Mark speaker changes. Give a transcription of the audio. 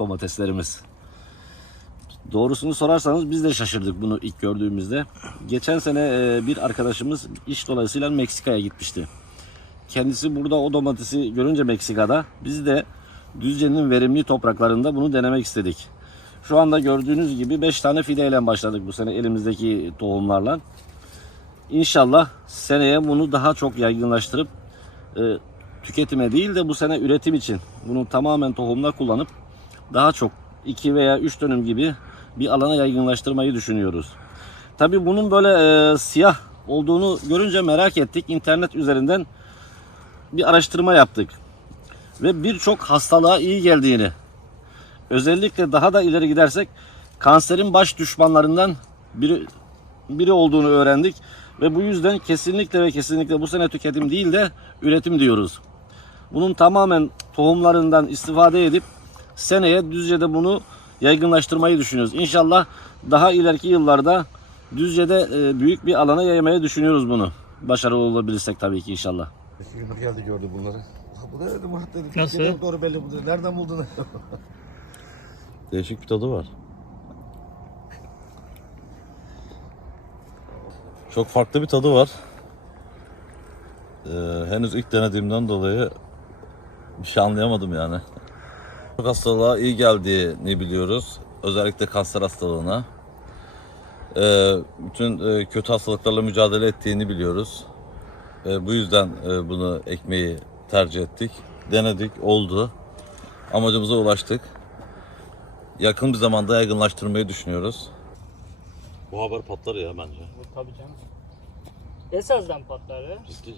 Speaker 1: domateslerimiz. Doğrusunu sorarsanız biz de şaşırdık bunu ilk gördüğümüzde. Geçen sene e, bir arkadaşımız iş dolayısıyla Meksika'ya gitmişti. Kendisi burada o domatesi görünce Meksika'da biz de Düzce'nin verimli topraklarında bunu denemek istedik. Şu anda gördüğünüz gibi 5 tane fideyle başladık bu sene elimizdeki tohumlarla. İnşallah seneye bunu daha çok yaygınlaştırıp e, tüketime değil de bu sene üretim için bunu tamamen tohumda kullanıp daha çok 2 veya 3 dönüm gibi bir alana yaygınlaştırmayı düşünüyoruz. Tabi bunun böyle e, siyah olduğunu görünce merak ettik. İnternet üzerinden bir araştırma yaptık. Ve birçok hastalığa iyi geldiğini, özellikle daha da ileri gidersek kanserin baş düşmanlarından biri, biri olduğunu öğrendik. Ve bu yüzden kesinlikle ve kesinlikle bu sene tüketim değil de üretim diyoruz. Bunun tamamen tohumlarından istifade edip seneye Düzce'de bunu yaygınlaştırmayı düşünüyoruz. İnşallah daha ileriki yıllarda Düzce'de e, büyük bir alana yaymaya düşünüyoruz bunu. Başarılı olabilirsek tabii ki inşallah.
Speaker 2: Gündür geldi gördü bunları. "Ha, Bu ne dedi Murat dedi.
Speaker 3: Nasıl?
Speaker 2: Türkiye'den Doğru belli bu dedi. Nereden buldun?
Speaker 4: Değişik bir tadı var. Çok farklı bir tadı var. Ee, henüz ilk denediğimden dolayı bir şey anlayamadım yani. Çok hastalığa iyi geldiğini biliyoruz. Özellikle kanser hastalığına. Ee, bütün e, kötü hastalıklarla mücadele ettiğini biliyoruz. Ee, bu yüzden e, bunu ekmeği tercih ettik. Denedik, oldu. Amacımıza ulaştık yakın bir zamanda yaygınlaştırmayı düşünüyoruz. Bu haber patlar ya bence.
Speaker 3: Tabii canım. Esasdan patlar ya.
Speaker 4: Riskli